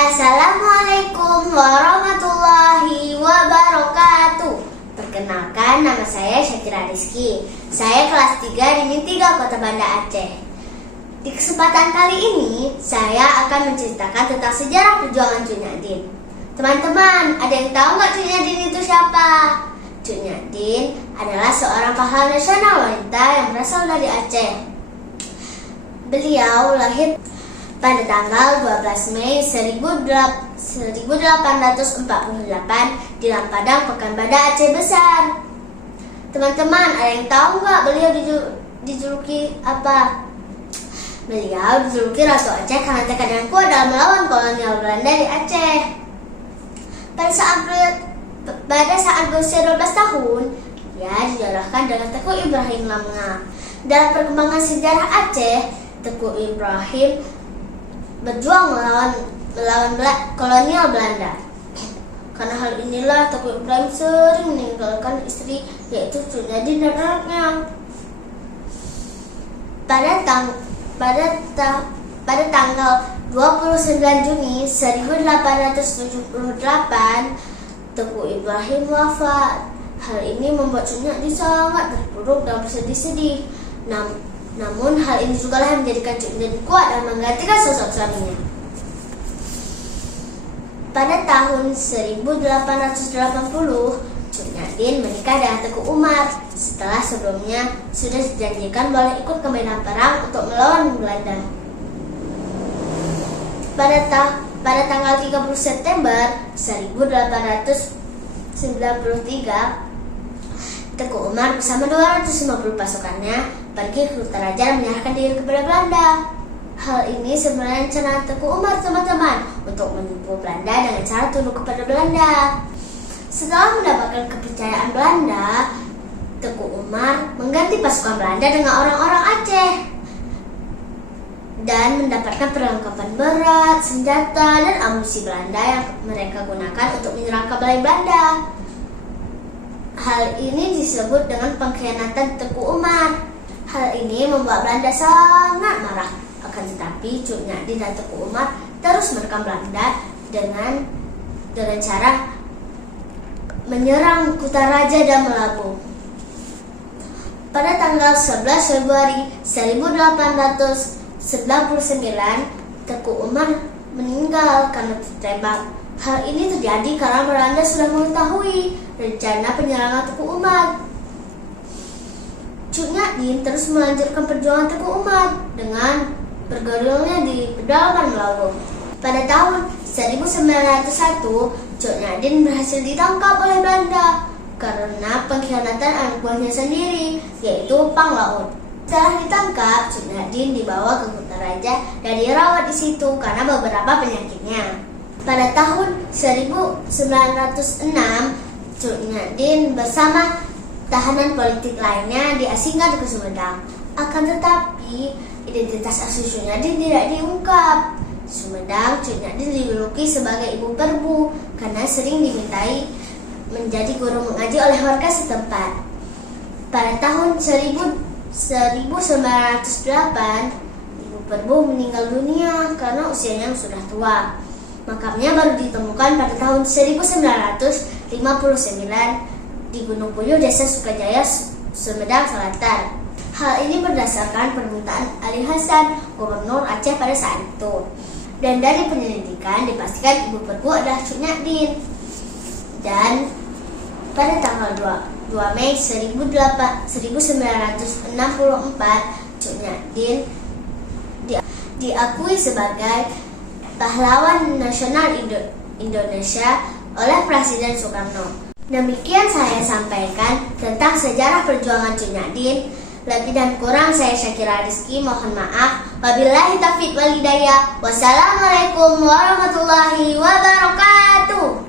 Assalamualaikum warahmatullahi wabarakatuh. Perkenalkan, nama saya Syakira Rizky. Saya kelas 3 di MIN 3 Kota Banda Aceh. Di kesempatan kali ini, saya akan menceritakan tentang sejarah perjuangan Cuk Nyahdin. Teman-teman, ada yang tahu nggak Cuk Nyahdin itu siapa? Cuk Nyahdin adalah seorang pahlawan nasional wanita yang berasal dari Aceh. Beliau lahir pada tanggal 12 Mei 1848 di Lampadang, Pekanbadak, Aceh Besar. Teman-teman, ada yang tahu nggak beliau dijuluki apa? Beliau dijuluki Ratu Aceh karena tekad yang kuat dalam melawan kolonial Belanda di Aceh. Pada saat berusia 12 tahun, dia dijodohkan dengan Teguh Ibrahim Lamnga. Dalam perkembangan sejarah Aceh, Teguh Ibrahim berjuang melawan kolonial Belanda. Karena hal inilah Teguh Ibrahim sering meninggalkan istri, yaitu Cuk Nyahdin dan anaknya. Pada tanggal 29 Juni 1878, Teguh Ibrahim wafat. Hal ini membuat Cuk Nyahdin sangat terpuruk dan bersedih-sedih. Namun hal ini juga yang menjadikan Cuk Nyahdin kuat dan menggantikan sosok suaminya. Pada tahun 1880, Cuk Nyahdin menikah dengan Teguh Umar setelah sebelumnya sudah dijanjikan boleh ikut ke medan perang untuk melawan Belanda. Pada tanggal 30 September 1893, Teguh Umar bersama 250 pasukannya pergi ke Kutaraja dan menyerahkan diri kepada Belanda. Hal ini sebenarnya rencana Teguh Umar, teman-teman, untuk menipu Belanda dengan cara tunduk kepada Belanda. Setelah mendapatkan kepercayaan Belanda, Teguh Umar mengganti pasukan Belanda dengan orang-orang Aceh dan mendapatkan perlengkapan berat, senjata, dan amunisi Belanda yang mereka gunakan untuk menyerang kabilah Belanda. Hal ini disebut dengan pengkhianatan Teguh Umar. Hal ini membuat Belanda sangat marah. Akan tetapi Cuk Nyahdin dan Teguh Umar terus menekan Belanda dengan cara menyerang Kutaraja dan Melabu. Pada tanggal 11 Februari 1899, Teguh Umar meninggal karena tertembak. Hal ini terjadi karena Belanda sudah mengetahui rencana penyerangan Teguh Umar. Cuk Nyahdin terus melanjutkan perjuangan Teguh Umar dengan bergerilnya di pedalaman Melawu. Pada tahun 1901, Cuk Nyahdin berhasil ditangkap oleh Belanda karena pengkhianatan anak buahnya sendiri, yaitu Pang Laut. Setelah ditangkap, Cuk Nyahdin dibawa ke Kutaraja dan dirawat di situ karena beberapa penyakitnya. Pada tahun 1906, Cuk Nyahdin bersama tahanan politik lainnya diasingkan ke Sumedang. Akan tetapi, identitas asli Cuk Nyahdin tidak diungkap. Sumedang, Cuk Nyahdin dijuluki sebagai ibu perbu karena sering dimintai menjadi guru mengaji oleh warga setempat. Pada tahun 1908, ibu perbu meninggal dunia karena usianya yang sudah tua. Makamnya baru ditemukan pada tahun 1959 di Gunung Puyuh, Desa Sukajaya, Sumedang Selatan. Hal ini berdasarkan permintaan Ali Hasan, Gubernur Aceh pada saat itu. Dan dari penyelidikan dipastikan ibu perbu adalah Cuk Nyahdin. Dan pada tanggal 2 Mei 1964, Cuk Nyahdin diakui sebagai pahlawan nasional Indonesia oleh Presiden Soekarno. Demikian saya sampaikan tentang sejarah perjuangan Cuk Nyahdin. Lebih dan kurang saya Syakira Rizky, mohon maaf. Wabillahi taufiq wal hidayah. Wassalamualaikum warahmatullahi wabarakatuh.